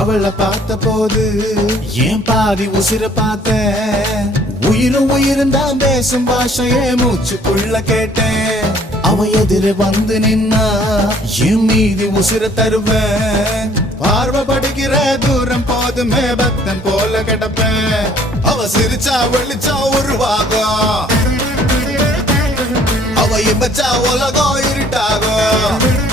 அவளை பார்த்த போது ஏன் பாதி உசிர பார்த்த உயிரும் உயிரும் தான் பேசும் பாஷையே மூச்சுக்குள்ள கேட்டேன் அவ எதிர வந்து நின்னா என் மீதி உசிர தருவேன் பார்வை படிக்கிற தூரம் போதுமே பக்தன் போல கிடப்பேன் அவ சிரிச்சா வெளிச்சா உருவாகும் அவ இம்பச்சா உலகம் இருட்டாகும்